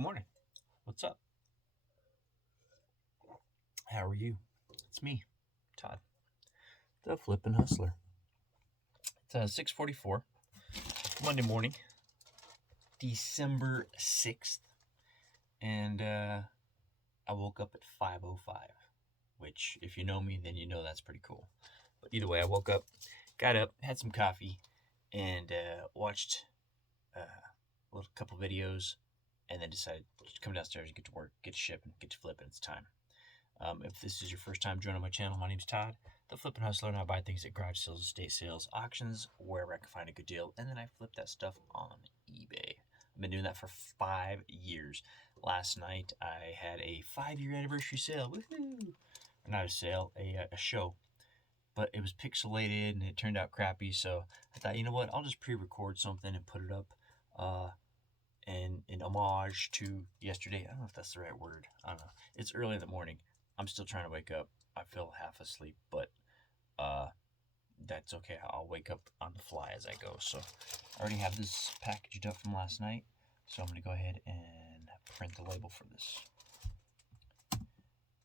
Good morning. What's up? How are you? It's me, Todd, the Flippin' Hustler. It's 6:44, Monday morning, December 6th, and I woke up at 5:05, which, if you know me, then you know that's pretty cool. But either way, I woke up, got up, had some coffee, and watched a couple videos, and then decided to come downstairs and get to work, get to shipping, get to flipping. It's time. If this is your first time joining my channel, my name's Todd, the Flippin' Hustler, and I buy things at garage sales, estate sales, auctions, wherever I can find a good deal, and then I flip that stuff on eBay. I've been doing that for 5 years. Last night, I had a 5-year anniversary sale. Woohoo! Not a sale, a show. But it was pixelated, and it turned out crappy, so I thought, you know what, I'll just pre-record something and put it up in homage to yesterday. I don't know if that's the right word. I don't know. It's early in the morning. I'm still trying to wake up. I feel half asleep, but that's okay. I'll wake up on the fly as I go. So I already have this packaged up from last night. So I'm going to go ahead and print the label for this.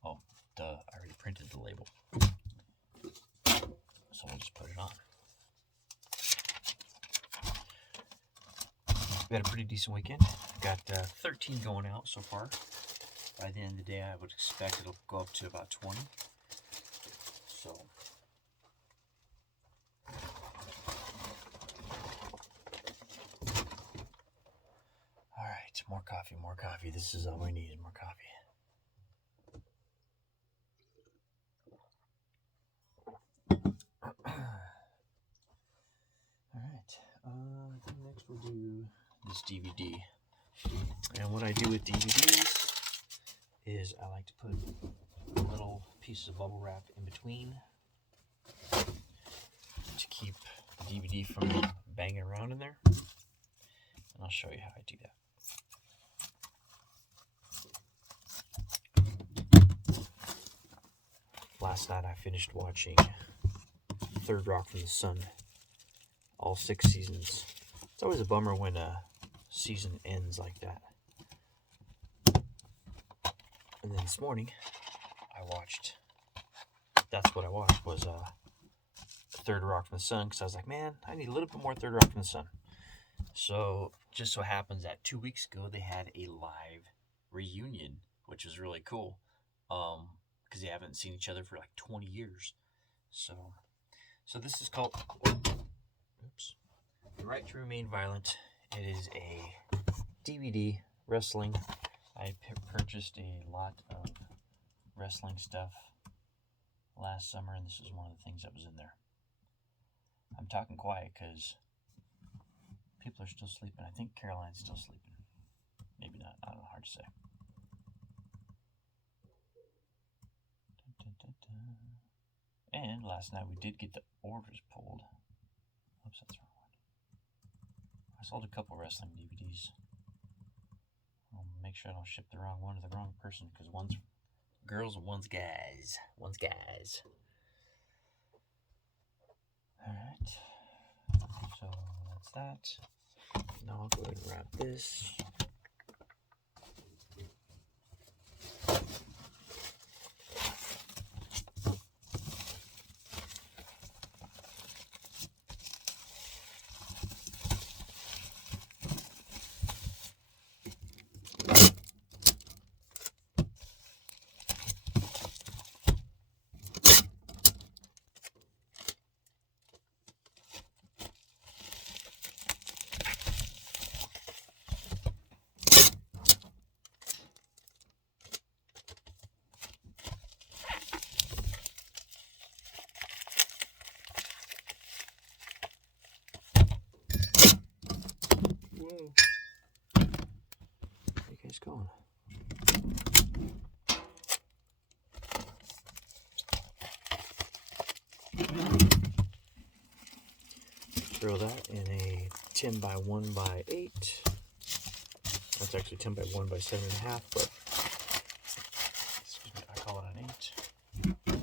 Oh, duh. I already printed the label. So we'll just put it on. We had a pretty decent weekend. Got 13 going out so far. By the end of the day, I would expect it'll go up to about 20. So, all right, more coffee, more coffee. This is all we needed, more coffee. All right, I think next we'll do this DVD. And what I do with DVDs is I like to put little pieces of bubble wrap in between to keep the DVD from banging around in there. And I'll show you how I do that. Last night I finished watching Third Rock from the Sun, all 6 seasons. It's always a bummer when a season ends like that. And then this morning, that's what I watched, was Third Rock from the Sun, because I was like, man, I need a little bit more Third Rock from the Sun. So, just so happens that 2 weeks ago, they had a live reunion, which was really cool, because they haven't seen each other for like 20 years. So this is called, The Right to Remain Violent. It is a DVD, wrestling. I purchased a lot of wrestling stuff last summer, and this is one of the things that was in there. I'm talking quiet because people are still sleeping. I think Caroline's still sleeping. Maybe not. I don't know. Hard to say. And last night we did get the orders pulled. Oops, that's the wrong one. I sold a couple wrestling DVDs. I'll make sure I don't ship the wrong one to the wrong person, because one's girls and one's guys. Alright. So that's that. Now I'll go ahead and wrap this. Whoa. Where you guys going? Throw that in a 10 by 1 by 8. That's actually 10 by 1 by 7.5, but excuse me, I call it an 8. 1,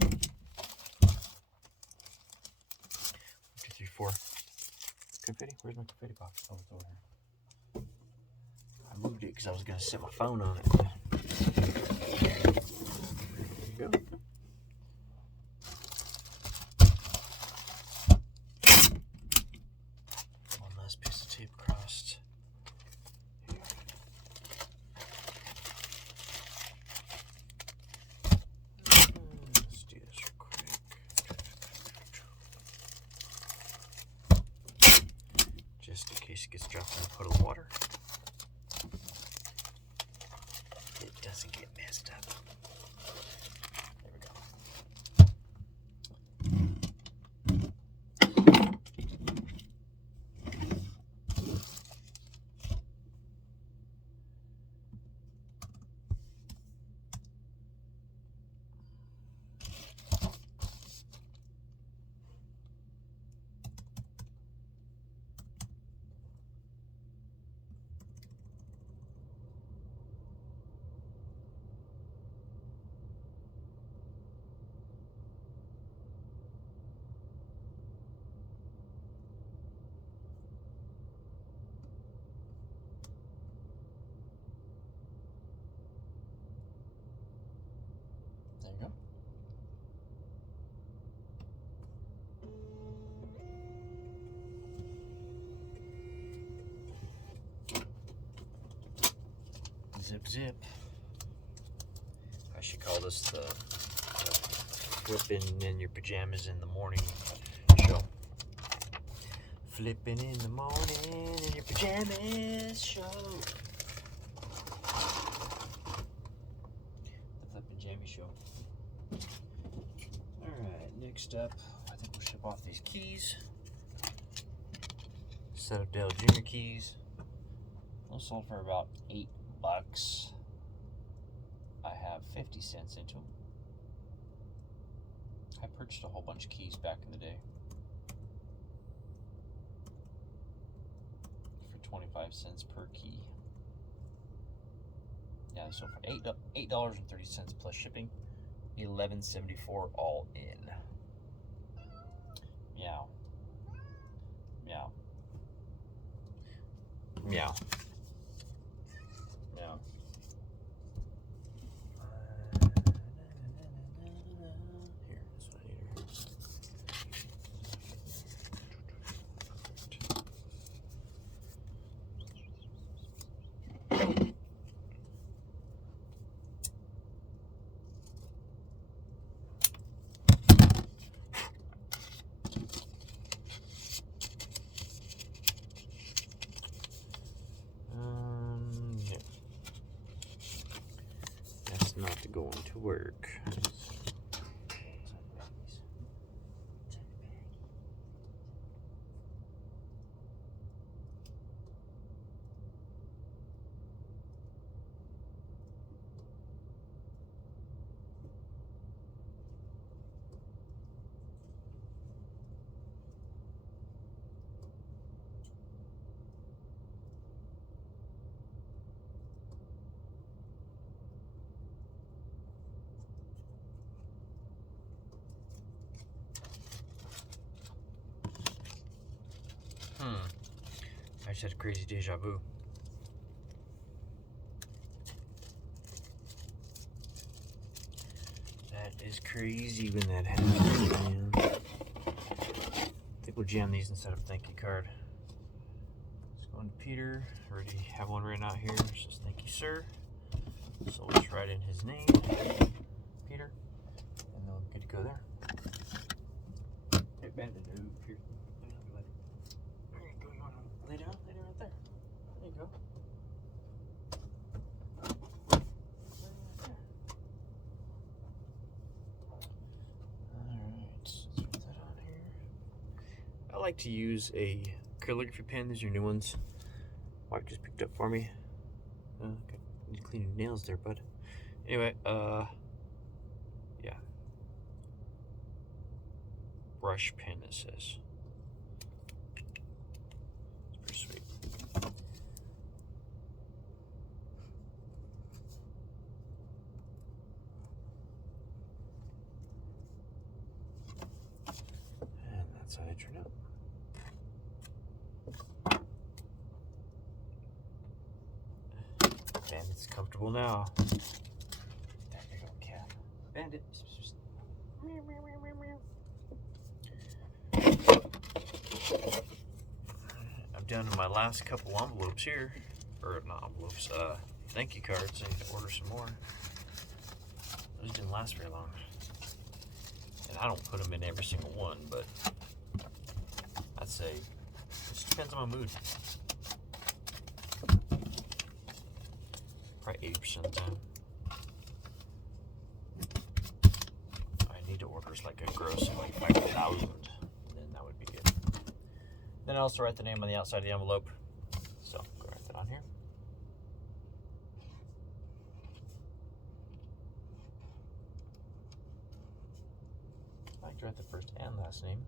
2, 3, 4. Confetti? Where's my confetti box? Oh, it's over here. I moved it because I was going to set my phone on it. There you go. One last piece of tape across. Let's do this real quick. Just in case it gets dropped in a puddle of water. It doesn't get messed up. There we go. There you go. Zip, zip. I should call this the Flippin' in your pajamas in the morning show. Flippin' in the morning in your pajamas show. The Flippin' Jammy show. Alright, next up, I think we'll ship off these keys. Set of Dale Jr. keys. Those sold for about $8. I have 50 cents into them. I purchased a whole bunch of keys back in the day for 25 cents per key. Yeah, so for $8.30 plus shipping, $11.74 all in. Meow. Meow. Meow. Meow. Here, that's what I need here. Yeah. That's not going to work. I just had a crazy deja vu. That is crazy when that happens, man. I think we'll jam these instead of a thank you card. Let's go into Peter. Already have one written out here. It says thank you, sir. So let's write in his name, Peter, and then we're good to go there. Hey, bend it, dude. Here. There you go. You want to lay down? Lay down right there. There you go. Alright, so let's put that on here. I like to use a calligraphy pen. These are new ones. Wife just picked up for me. Okay. Need to clean your nails there, bud. Anyway, yeah. Brush pen, it says. It's pretty sweet. And that's how they turn out. Bandit's comfortable now. There you go, cat. Bandit. I'm down to my last couple envelopes here. Or not envelopes, thank you cards. I need to order some more. Those didn't last very long. And I don't put them in every single one, but I'd say it just depends on my mood. Probably 80% of the time. I need to order like a gross of like 5,000, and then that would be good. Then I also write the name on the outside of the envelope. So go write that on here. I like to write the first and last name.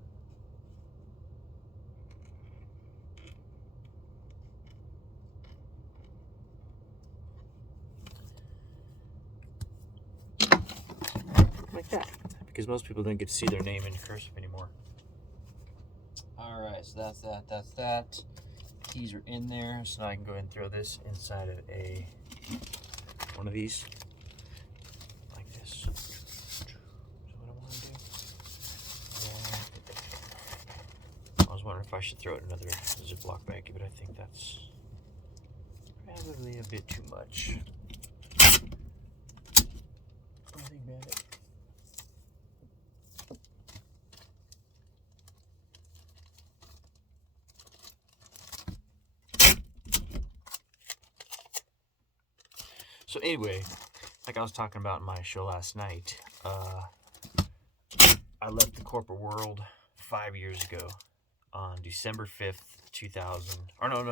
Like that, because most people don't get to see their name in cursive anymore. Alright, so that's that. Keys are in there, so now I can go ahead and throw this inside of one of these. Like this. Is what I want to do. I was wondering if I should throw it in another Ziploc bag, but I think that's probably a bit too much. What do you think about it? So anyway, like I was talking about in my show last night, I left the corporate world 5 years ago on December 5th, 2000, or no.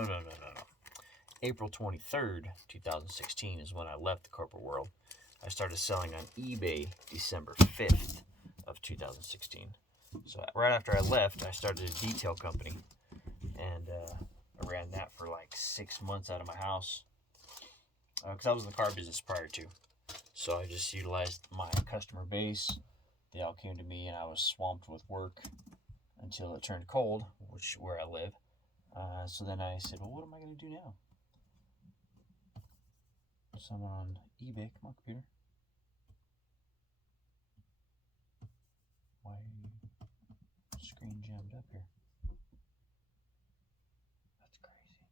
April 23rd, 2016 is when I left the corporate world. I started selling on eBay December 5th of 2016. So right after I left, I started a detail company, and I ran that for like 6 months out of my house. Because I was in the car business prior to. So I just utilized my customer base. They all came to me, and I was swamped with work until it turned cold, which where I live. So then I said, well, what am I going to do now? So I'm on eBay. Come on, computer. Why are you screen jammed up here? That's crazy.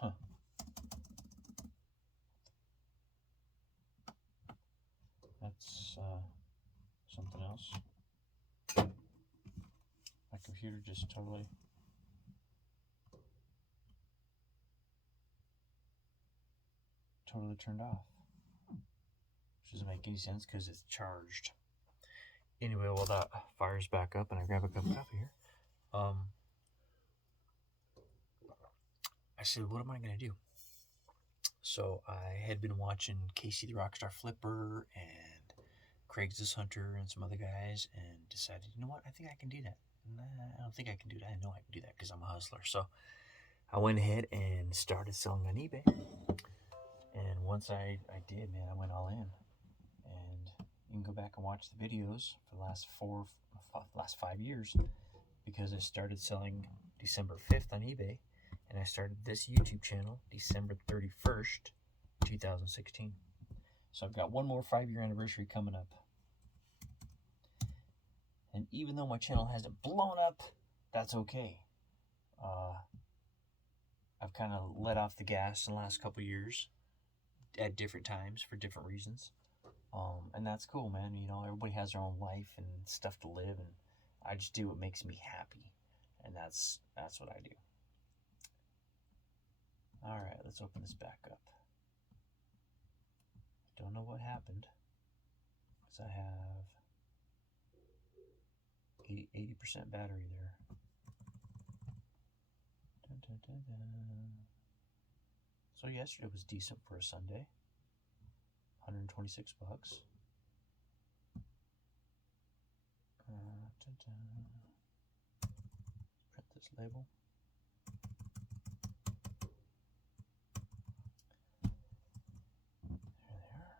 Huh. That's something else. My computer just totally turned off. Which doesn't make any sense because it's charged. Anyway, while that fires back up and I grab a cup of coffee here, I said, what am I going to do? So I had been watching Casey the Rockstar Flipper and Craigslist Hunter and some other guys, and decided, you know what, I think I can do that. Nah, I don't think I can do that. I know I can do that because I'm a hustler. So I went ahead and started selling on eBay. And once I did, man, I went all in. And you can go back and watch the videos for the last 5 years, because I started selling December 5th on eBay, and I started this YouTube channel December 31st, 2016. So I've got one more 5-year anniversary coming up. And even though my channel hasn't blown up, that's okay. I've kind of let off the gas in the last couple years at different times for different reasons. And that's cool, man. You know, everybody has their own life and stuff to live, and I just do what makes me happy. And that's what I do. All right, let's open this back up. Don't know what happened, because I have 80% battery there. Dun, dun, dun, dun. So yesterday was decent for a Sunday. $126. Dun, dun. Print this label. There they are.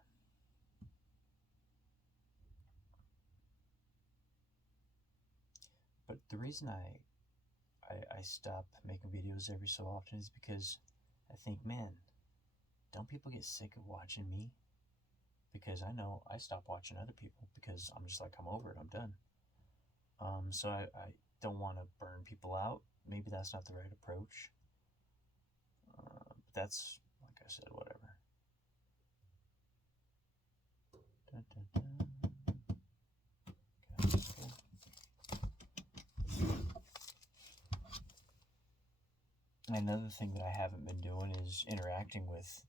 But the reason I I stop making videos every so often is because I think, man, don't people get sick of watching me? Because I know I stop watching other people because I'm just like, I'm over it, I'm done. So I don't want to burn people out. Maybe that's not the right approach. But that's, like I said, whatever. Dun, dun, dun. Okay, another thing that I haven't been doing is interacting with,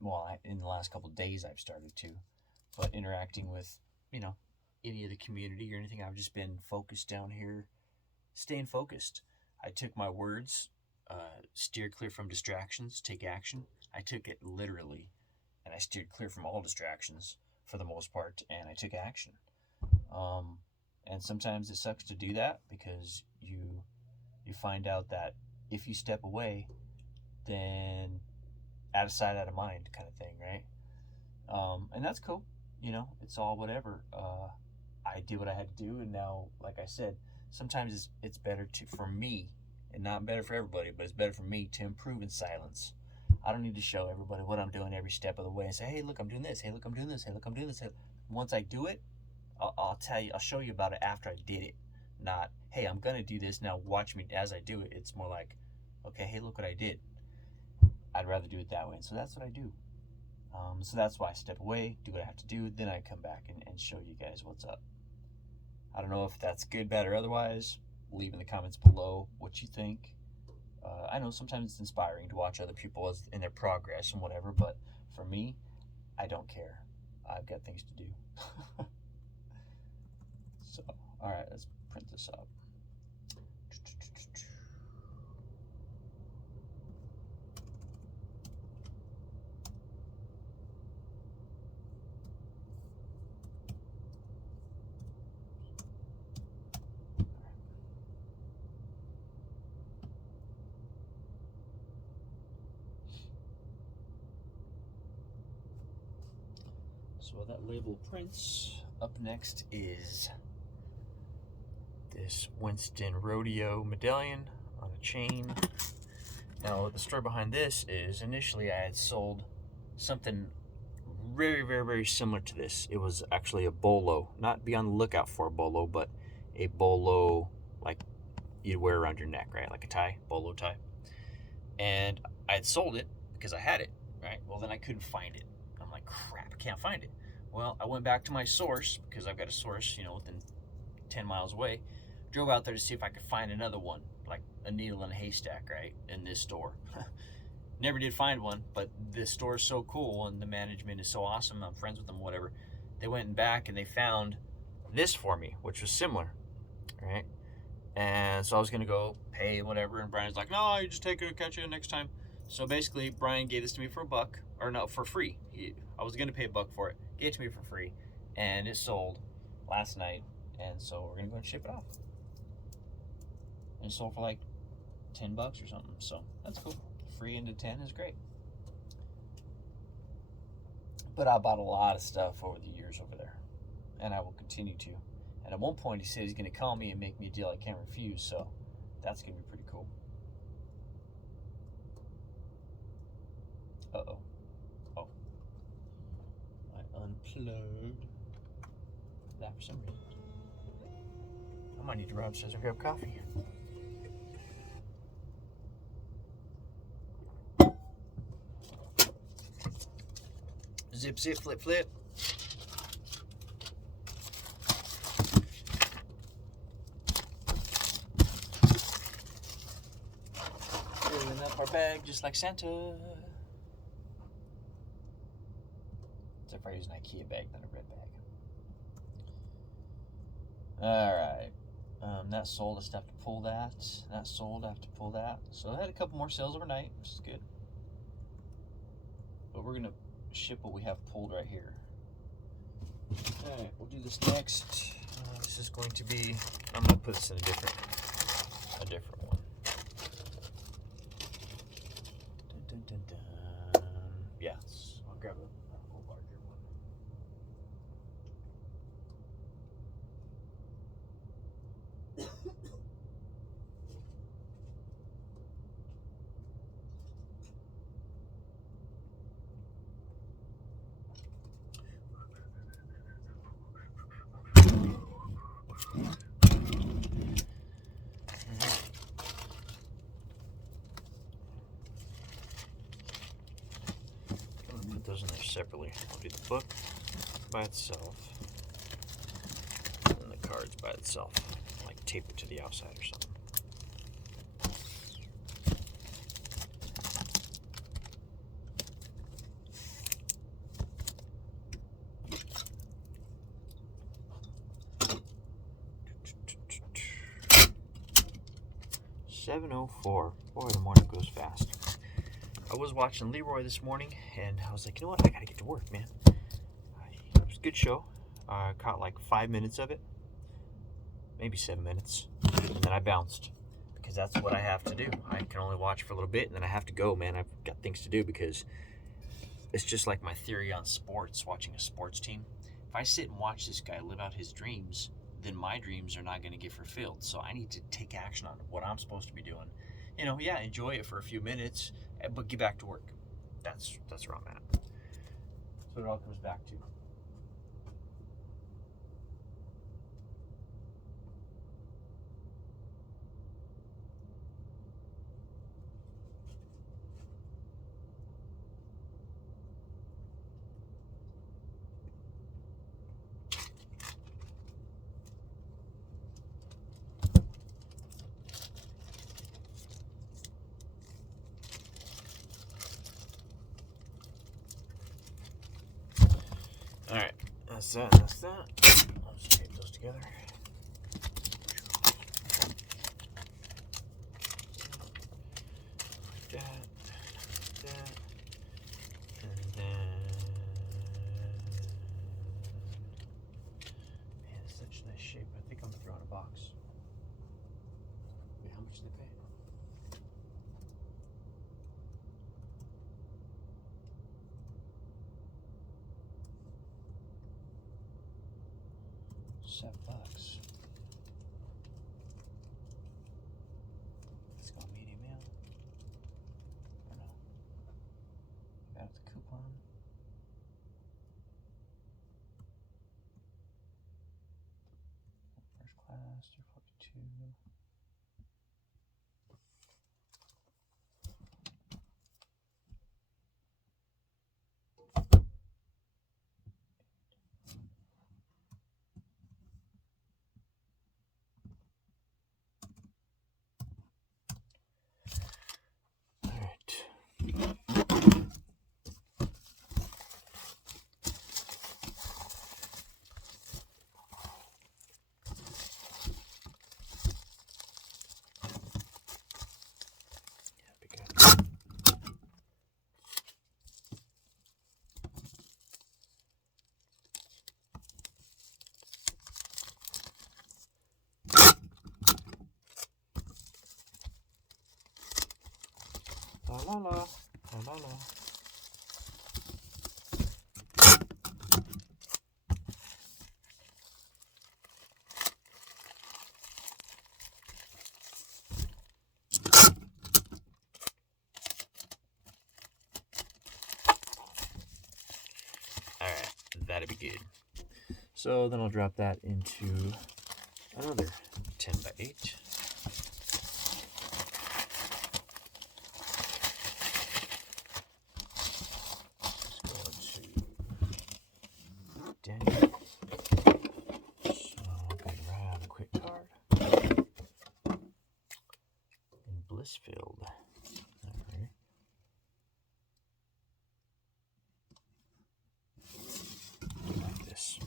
well, in the last couple of days I've started to, but interacting with, any of the community or anything. I've just been focused down here, staying focused. I took my words, steer clear from distractions, take action. I took it literally, and I steered clear from all distractions for the most part, and I took action. Um, and sometimes it sucks to do that because you find out that if you step away, then out of sight, out of mind, kind of thing, right? And that's cool. It's all whatever. I did what I had to do, and now, like I said, sometimes it's better for me, and not better for everybody, but it's better for me to improve in silence. I don't need to show everybody what I'm doing every step of the way and say, hey, look, I'm doing this. Hey, look, I'm doing this. Hey, look, I'm doing this. Hey. Once I do it, I'll tell you, I'll show you about it after I did it. Not, hey, I'm going to do this. Now watch me as I do it. It's more like, okay, hey, look what I did. I'd rather do it that way. And so that's what I do. So that's why I step away, do what I have to do, then I come back and show you guys what's up. I don't know if that's good, bad, or otherwise. Leave in the comments below what you think. I know sometimes it's inspiring to watch other people in their progress and whatever, but for me, I don't care. I've got things to do. So, all right, let's print this up. So while that label prints, up next is this Winston Rodeo medallion on a chain. Now, the story behind this is initially I had sold something very, very, very similar to this. It was actually a bolo. Not be on the lookout for a bolo, but a bolo like you'd wear around your neck, right? Like a tie, bolo tie. And I had sold it because I had it, right? Well, then I couldn't find it. I'm like, crap, I can't find it. Well, I went back to my source because I've got a source, within 10 miles away. Drove out there to see if I could find another one, like a needle in a haystack, right? In this store. Never did find one, but this store is so cool and the management is so awesome. I'm friends with them, whatever. They went back and they found this for me, which was similar, right? And so I was going to go pay whatever. And Brian's like, no, you just take it, catch it next time. So basically, Brian gave this to me for $1, or no, for free. I was going to pay $1 for it. Gave it to me for free. And it sold last night. And so we're going to go and ship it off. And it sold for like $10 or something. So that's cool. Free into 10 is great. But I bought a lot of stuff over the years over there. And I will continue to. And at one point, he said he's going to call me and make me a deal I can't refuse. So that's going to be pretty cool. Uh-oh. Oh. I unplugged that for some reason. I might need to run upstairs and grab coffee. Zip, zip, flip, flip. Filling up our bag just like Santa. Except if I use an IKEA bag, not a red bag. Alright. That sold, I still have to pull that. That sold, I have to pull that. So I had a couple more sales overnight, which is good. But we're going to ship what we have pulled right here. Alright, we'll do this next. This is going to be, I'm going to put this in a different one. Dun, dun, dun, dun. Yes, I'll grab a larger one. separately. I'll do the book by itself, and the cards by itself. Like tape it to the outside or something. $7:04. Boy, the morning goes fast. I was watching Leroy this morning, and I was like, you know what? I gotta get to work, man. It was a good show. I caught like 5 minutes of it, maybe 7 minutes, and then I bounced because that's what I have to do. I can only watch for a little bit, and then I have to go, man. I've got things to do because it's just like my theory on sports, watching a sports team. If I sit and watch this guy live out his dreams, then my dreams are not going to get fulfilled. So I need to take action on what I'm supposed to be doing. You know, yeah, enjoy it for a few minutes, but get back to work. That's where I'm at. That's what it all comes back to. All right, that's that. I'll just tape those together. Like that, and then, man, it's such a nice shape. I think I'm gonna throw it in a box. Wait, how much did they pay? $7. Let's go medium mail. Or no? Got the coupon. First class, 242. La la la, la la la. Alright, that'd be good. So then I'll drop that into another 10 by 8. Dang. So I'll go right on the quick card. And Blissfield. Alright. Like this.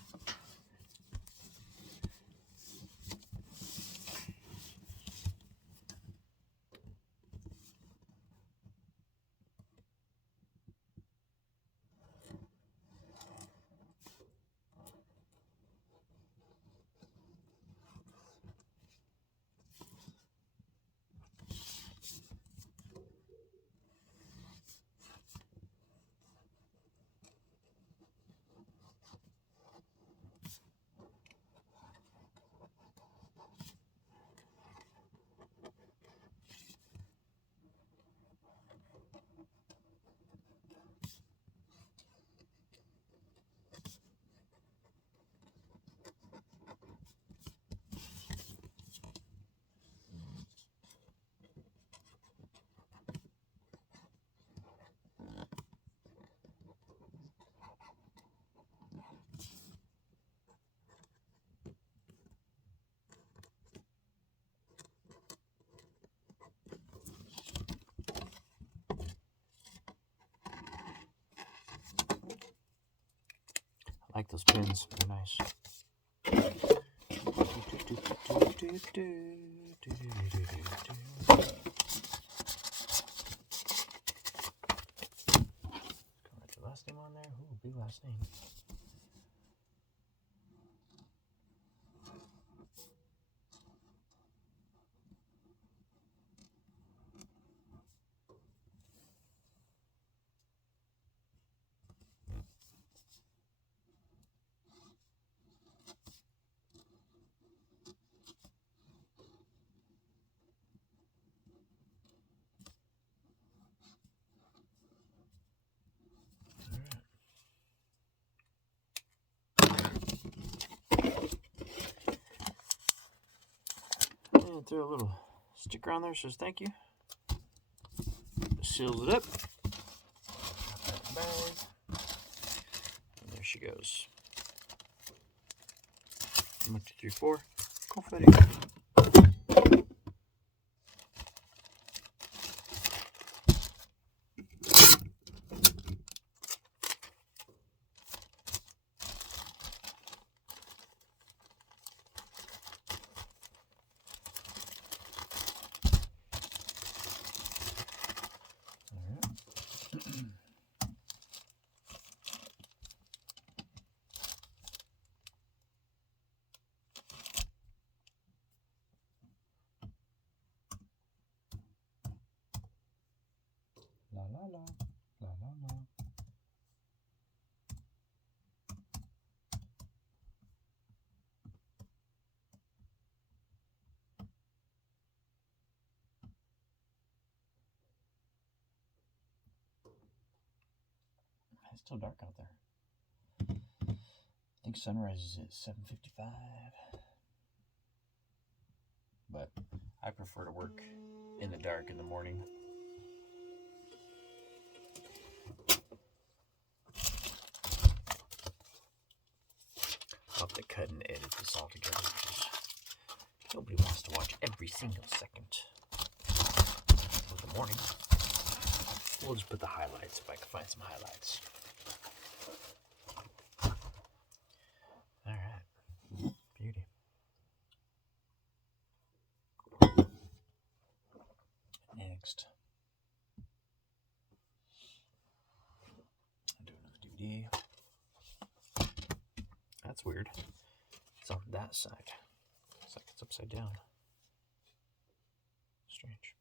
those pins. They're nice. Write your last name on there. Ooh, big last name. And throw a little sticker on there that says thank you. Seals it up. Bag. And there she goes. 1, 2, 3, 4. Confetti. La la la, la la la. It's still dark out there. I think sunrise is at 7:55. But I prefer to work in the dark in the morning. I'll have to cut and edit this all together because nobody wants to watch every single second of the morning. We'll just put the highlights if I can find some highlights. Alright. Beauty. Next. Do another DVD. That's weird. It's on that side. It's like it's upside down. Strange.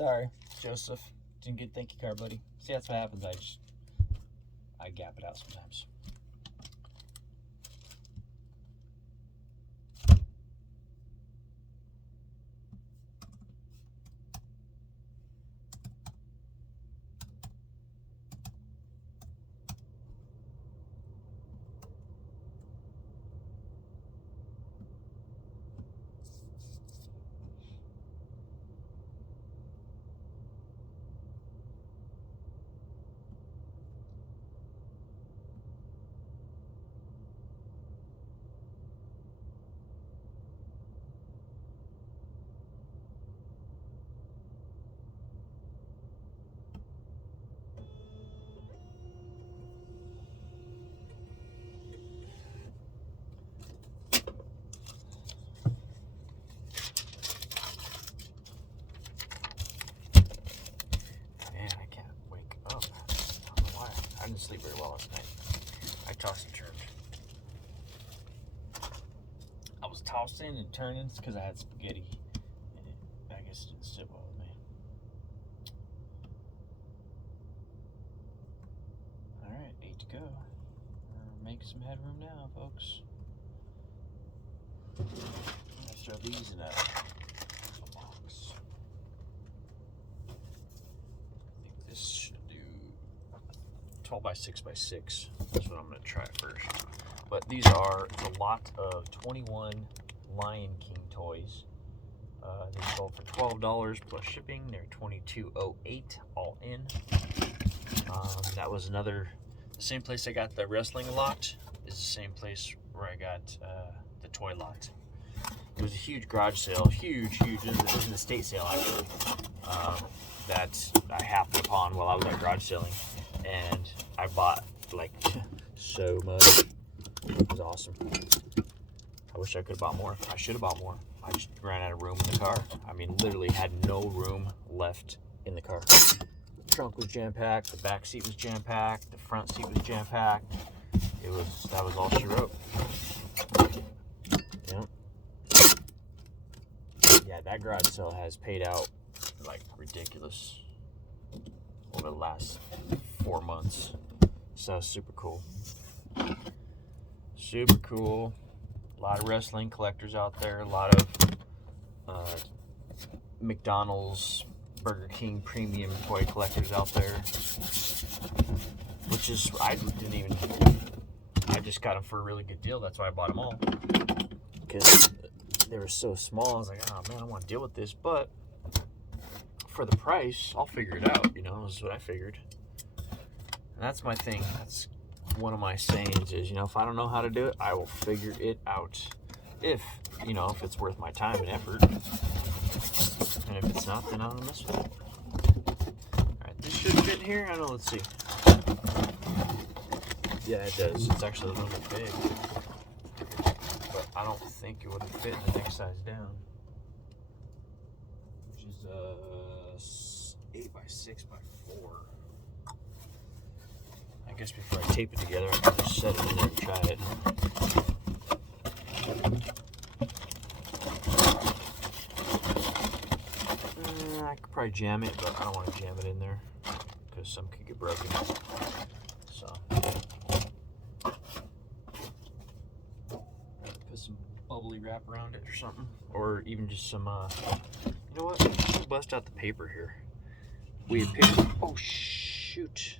Sorry, Joseph. Didn't get thank you card, buddy. See, that's what happens. I gap it out sometimes. I didn't sleep very well last night. I tossed and turned. I was tossing and turning because I had spaghetti, and I guess it didn't sit well with me. All right, 8 to go. We're making some headroom now, folks. Let's throw these in a box. I think this should do 12 by 6 by 6. That's what I'm going to try first. But these are a lot of 21 Lion King toys. They sold for $12 plus shipping. They're $22.08 all in. That was the same place I got the wrestling lot is the same place where I got the toy lot. It was a huge garage sale, huge. It was an estate sale actually, that I happened upon while I was at garage selling, and I bought like so much. It was awesome. I wish I could have bought more. I should have bought more. I just ran out of room in the car. I mean, literally had no room left in the car. The trunk was jam-packed. The back seat was jam-packed. The front seat was jam-packed. That was all she wrote. Yeah. Yeah, that garage sale has paid out like ridiculous over the last 4 months. So super cool. Super cool. A lot of wrestling collectors out there. A lot of McDonald's, Burger King premium toy collectors out there. Which is, I just got them for a really good deal. That's why I bought them all. Because they were so small. I was like, oh man, I want to deal with this. But for the price, I'll figure it out. This is what I figured. And that's my thing. That's one of my sayings is, if I don't know how to do it, I will figure it out. If it's worth my time and effort. And if it's not, then I'll mess with it. Alright, this should fit in here. I don't know, let's see. Yeah, it does. It's actually a little bit big. But I don't think it would fit in the next size down. Which is 8 by 6 by 4. I guess before I tape it together, I can just set it in there and try it. I could probably jam it, but I don't want to jam it in there because some could get broken. So, put some bubbly wrap around it or something, or even just some. You know what? Let's bust out the paper here. We had picked. Oh shoot!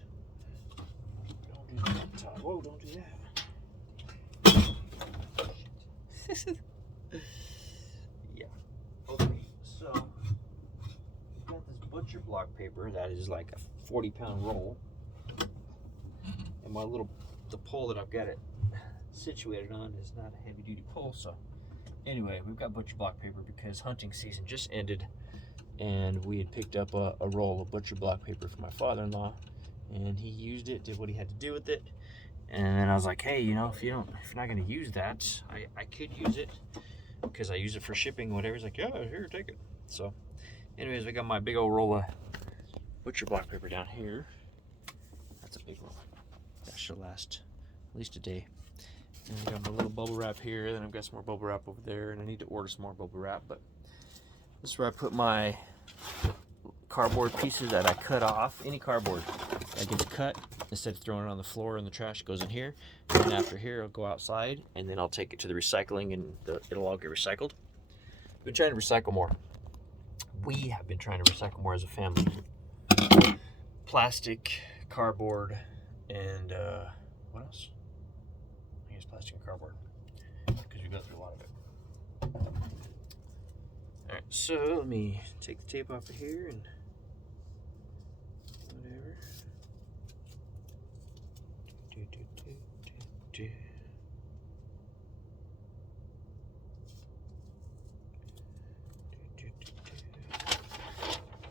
Don't do that, Todd. Whoa! Don't do that. Yeah. Okay. So, got this butcher block paper that is like a 40-pound roll, and the pole that I've got it situated on is not a heavy-duty pole. So, anyway, we've got butcher block paper because hunting season just ended, and we had picked up a roll of butcher block paper for my father-in-law, and he used it, did what he had to do with it. And then I was like, hey, if you're not going to use that, I could use it because I use it for shipping, whatever. He's like, yeah, here, take it. So, anyways, we got my big old roll of butcher block paper down here. That's a big roll. That should last at least a day. And I got my little bubble wrap here. Then I've got some more bubble wrap over there, and I need to order some more bubble wrap. But this is where I put my cardboard pieces that I cut off. Any cardboard that gets cut, instead of throwing it on the floor in the trash, it goes in here. And then after here, it'll go outside, and then I'll take it to the recycling, and it'll all get recycled. I've been trying to recycle more. We have been trying to recycle more as a family. Plastic, cardboard, and what else? I guess plastic and cardboard, because we go through a lot of it. Alright, so let me take the tape off of here and whatever.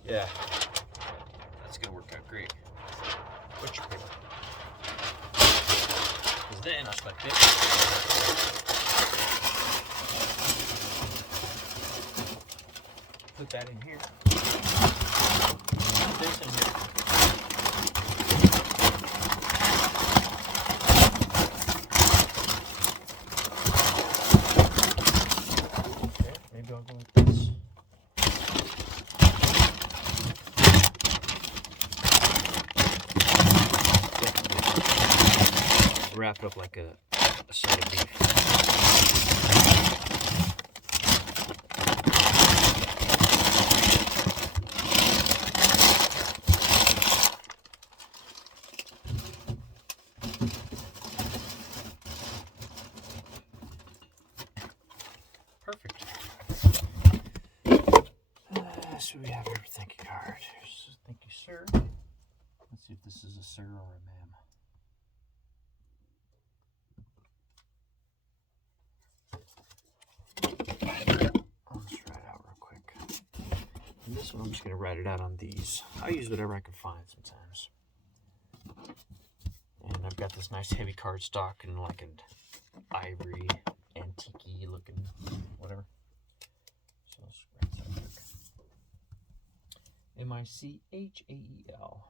Yeah, that's gonna work out great. Butcher paper. Because then I'll split it. Put that in here. Put this in here. Okay, maybe I'll go with this. Wrap it up like a side of beef. Perfect. So we have your thank you card. So thank you, sir. Let's see if this is a sir or a ma'am. I'll just write it out real quick. And this one, I'm just going to write it out on these. I use whatever I can find sometimes. And I've got this nice heavy cardstock and like an ivory, antique-y looking whatever. So let's write that quick. Michael.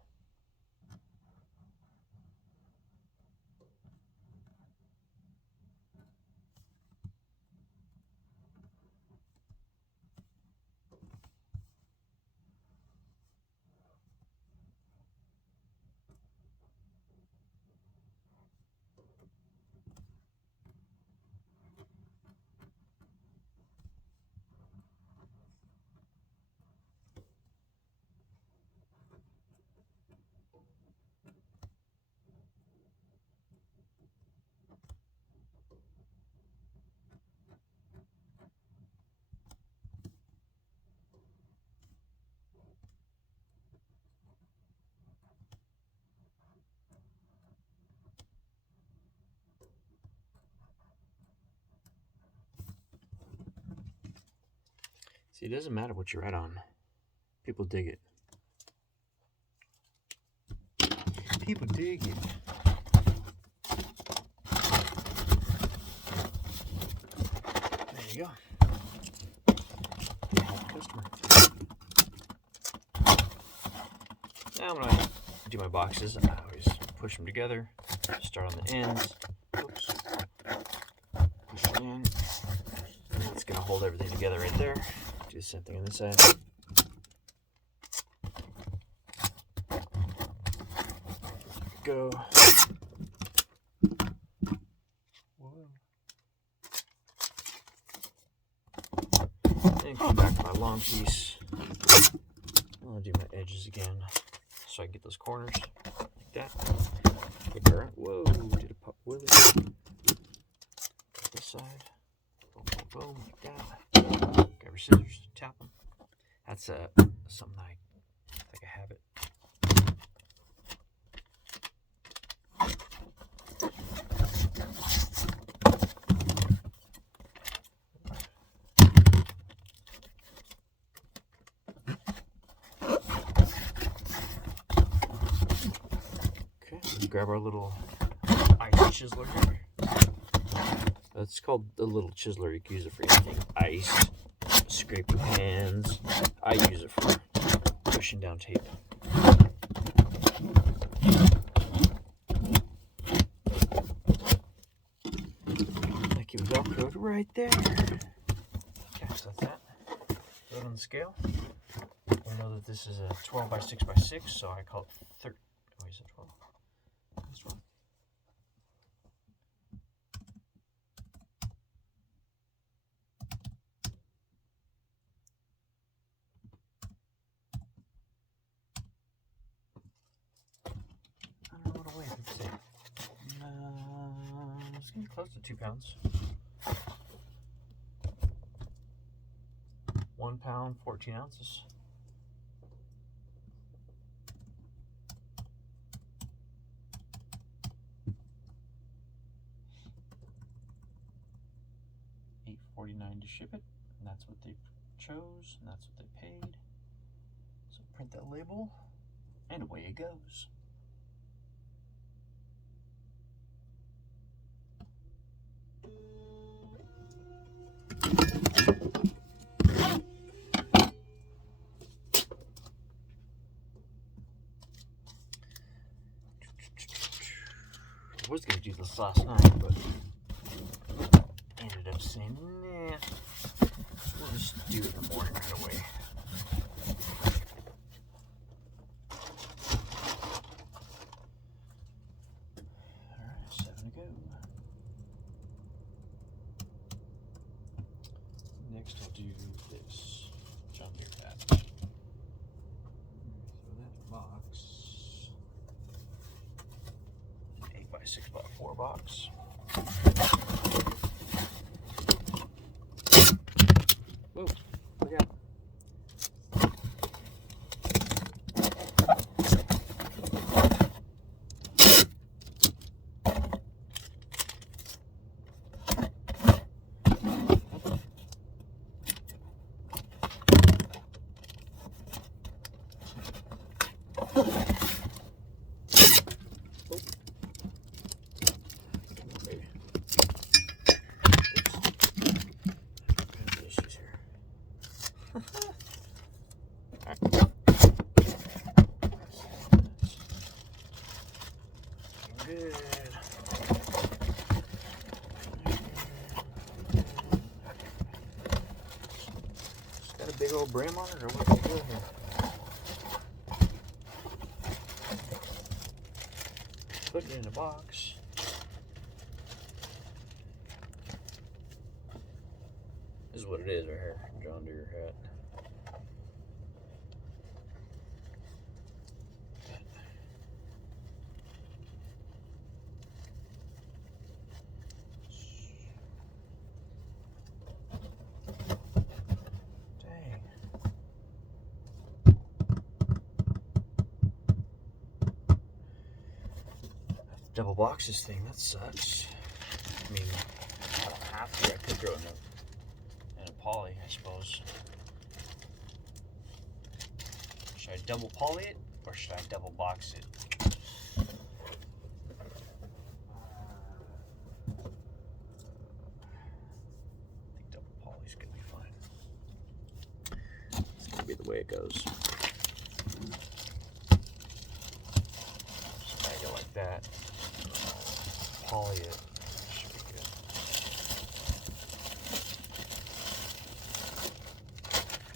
See, it doesn't matter what you write on. People dig it. People dig it. There you go. Customer. Now when I do my boxes, I always push them together. Start on the ends. Oops. Push it in. It's going to hold everything together right there. Do the same thing on this side. Go. Whoa. And come back to my long piece. I'll do my edges again so I can get those corners like that. Quicker. Whoa, did a pop willy. This side. Boom, boom, boom, like that. Grab your scissors, tap them. That's something I think I have it. Okay, let's grab our little ice chiseler here. It's called a little chiseler. You can use it for anything. Ice, scrape your hands. I use it for pushing down tape. Like you Velcroed right there. Okay, so that's that. Throw it on the scale. And know that this is a 12 by 6 by 6, so I call it 30. Oh, is it 12? That's 12. I don't know what to weigh. Let's see. It's gonna be close to 2 pounds. 1 pound, 14 ounces. $8.49 to ship it, and that's what they chose, and that's what they paid. So print that label, and away it goes. I was gonna do this last night, but ended up saying, nah, we'll just do it in the morning right away. Alright, 7 to go. Next I'll do this John Deere hat. Throw that in the box. 8 by 6 by 4 box. Whoa, look out. Good. It's got a big old brim on it, or what's it doing here? Putting it in a box. This is what it is right here, John Deere hat. Double box this thing, that sucks. I mean, I don't have to. I could throw it in a poly, I suppose. Should I double poly it, or should I double box it? I think double poly's gonna be fine. It's gonna be the way it goes. Just bag it like that. Poly it. Should be good.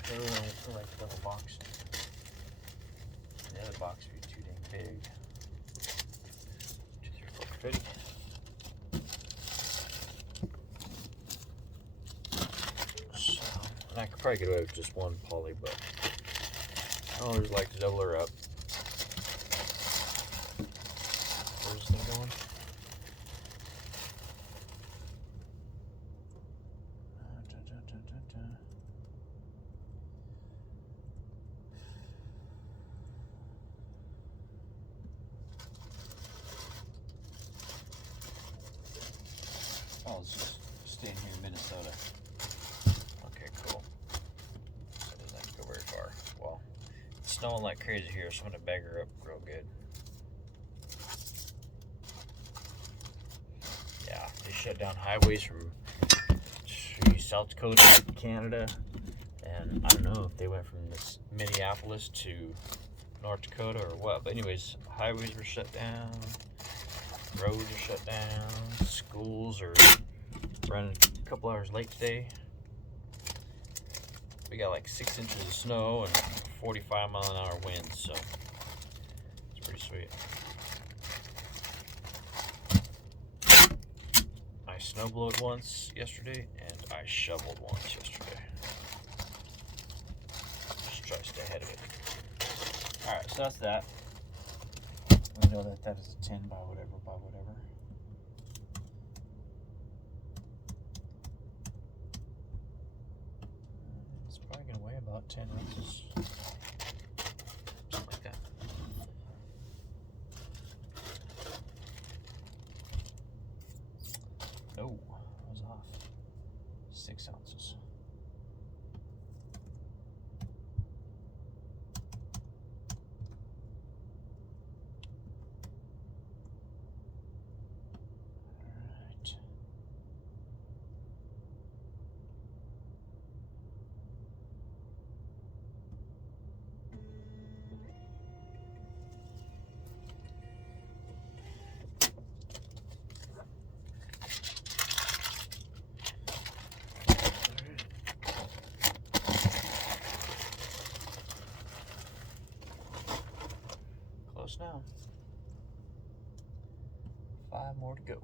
I really like double box. The other box would be too dang big. 2, 3, 4, 50. So, and I could probably get away with just one poly, but I always like to double her up. Where's this thing going? Oh, it's just staying here in Minnesota. Okay, cool. That doesn't have to go very far. Well, it's snowing like crazy here, so I'm gonna bag her up real good. Yeah, they shut down highways from South Dakota to Canada, and I don't know if they went from this Minneapolis to North Dakota or what, but anyways, highways were shut down. Roads are shut down. Schools are running a couple hours late today. We got like 6 inches of snow and 45-mile-an-hour winds, so it's pretty sweet. I snowblowed once yesterday, and I shoveled once yesterday. Just try to stay ahead of it. Alright, so that's that. We know that that is a 10 by whatever by whatever. It's probably going to weigh about 10 ounces. Something like that. No, I was off. 6 ounces. Alright. Close now. 5 more to go.